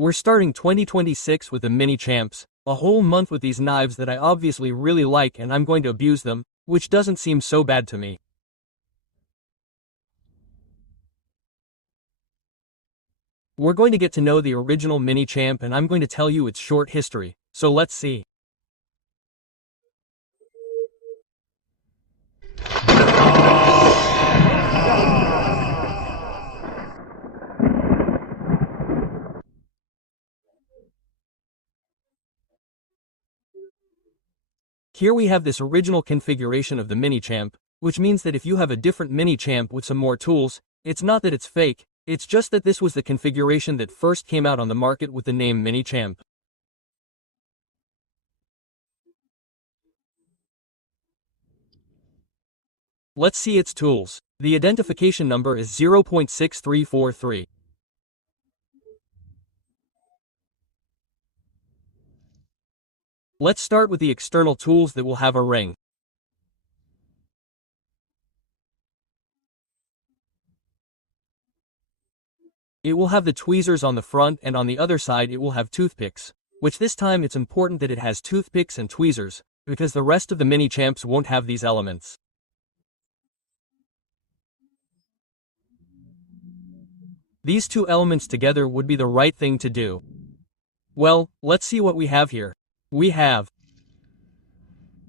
We're starting 2026 with the MiniChamps, a whole month with these knives that I obviously really like and I'm going to abuse them, which doesn't seem so bad to me. We're going to get to know the original MiniChamp and I'm going to tell you its short history, so let's see. Here we have this original configuration of the MiniChamp, which means that if you have a different MiniChamp with some more tools, it's not that it's fake, it's just that this was the configuration that first came out on the market with the name MiniChamp. Let's see its tools. The identification number is 0.6343. Let's start with the external tools that will have a ring. It will have the tweezers on the front and on the other side it will have toothpicks, which this time it's important that it has toothpicks and tweezers, because the rest of the MiniChamps won't have these elements. These two elements together would be the right thing to do. Well, let's see what we have here. We have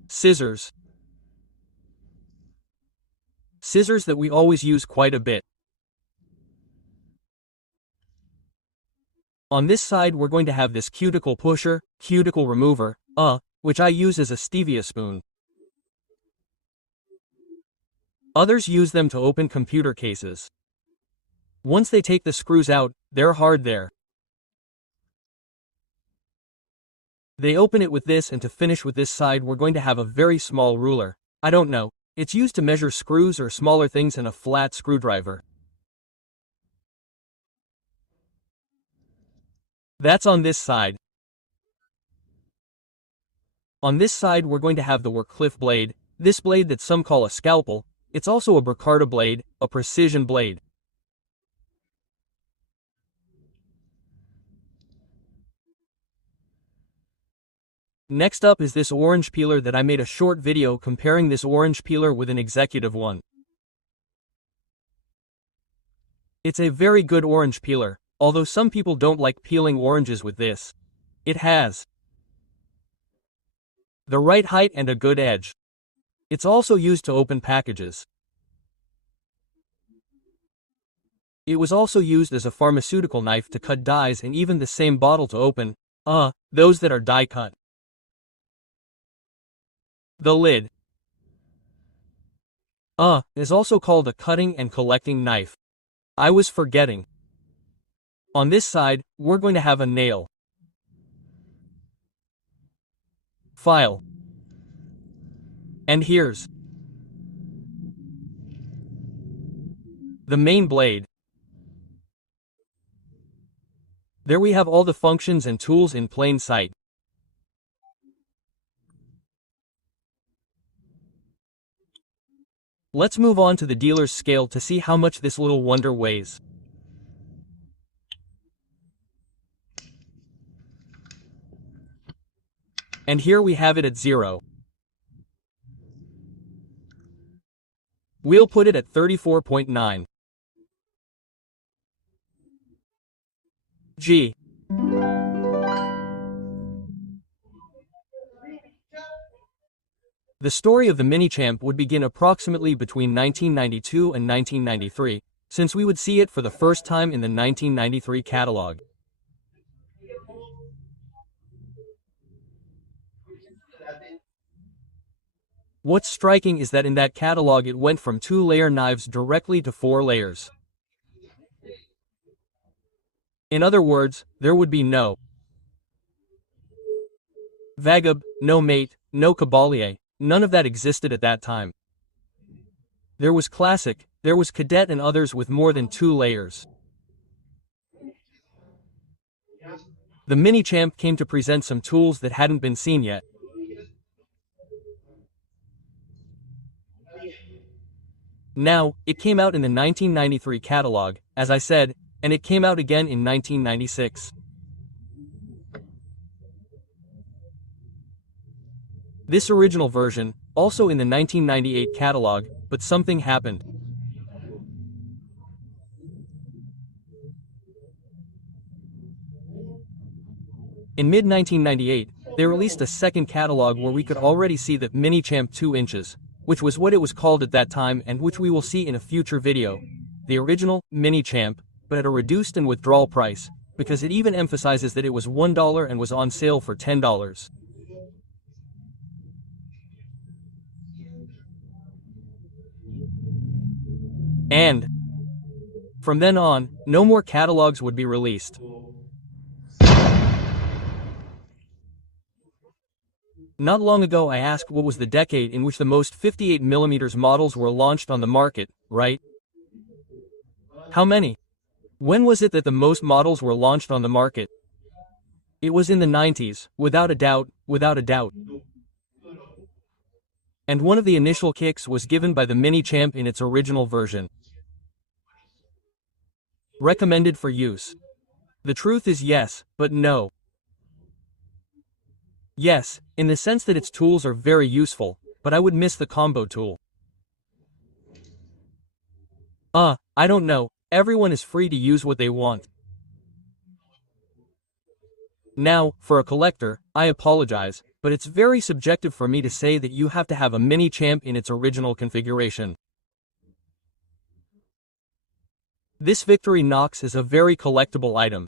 scissors. Scissors that we always use quite a bit. On this side we're going to have this cuticle pusher, cuticle remover, which I use as a stevia spoon. Others use them to open computer cases. Once they take the screws out, they're hard there. They open it with this, and to finish with this side we're going to have a very small ruler. I don't know, it's used to measure screws or smaller things, and a flat screwdriver. That's on this side. On this side we're going to have the Wycliffe blade, this blade that some call a scalpel. It's also a Briccarda blade, a precision blade. Next up is this orange peeler that I made a short video comparing this orange peeler with an executive one. It's a very good orange peeler, although some people don't like peeling oranges with this. It has the right height and a good edge. It's also used to open packages. It was also used as a pharmaceutical knife to cut dyes, and even the same bottle to open, those that are die cut. The lid is also called a cutting and collecting knife. I was forgetting. On this side, we're going to have a nail, file, and here's the main blade. There we have all the functions and tools in plain sight. Let's move on to the dealer's scale to see how much this little wonder weighs. And here we have it at 0. We'll put it at 34.9. G. The story of the MiniChamp would begin approximately between 1992 and 1993, since we would see it for the first time in the 1993 catalog. What's striking is that in that catalog it went from 2-layer knives directly to 4 layers. In other words, there would be no Vagab, no Mate, no Cavalier. None of that existed at that time. There was Classic, there was Cadet, and others with more than 2 layers. The MiniChamp came to present some tools that hadn't been seen yet. Now, it came out in the 1993 catalog, as I said, and it came out again in 1996. This original version, also in the 1998 catalog, but something happened. In mid-1998, they released a second catalog where we could already see the MiniChamp 2 inches, which was what it was called at that time and which we will see in a future video. The original MiniChamp, but at a reduced and withdrawal price, because it even emphasizes that it was $1 and was on sale for $10. And from then on, no more catalogs would be released. Not long ago I asked what was the decade in which the most 58mm models were launched on the market, right? How many? When was it that the most models were launched on the market? It was in the 90s, without a doubt, without a doubt. And one of the initial kicks was given by the MiniChamp in its original version. Recommended for use. The truth is yes, but no. Yes, in the sense that its tools are very useful, but I would miss the combo tool. I don't know, everyone is free to use what they want. Now, for a collector, I apologize, but it's very subjective for me to say that you have to have a MiniChamp in its original configuration. This Victorinox is a very collectible item.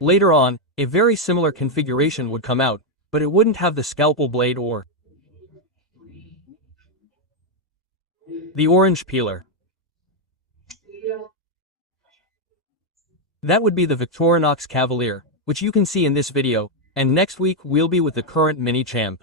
Later on, a very similar configuration would come out, but it wouldn't have the scalpel blade or the orange peeler. That would be the Victorinox Cavalier, which you can see in this video, and next week we'll be with the current MiniChamp.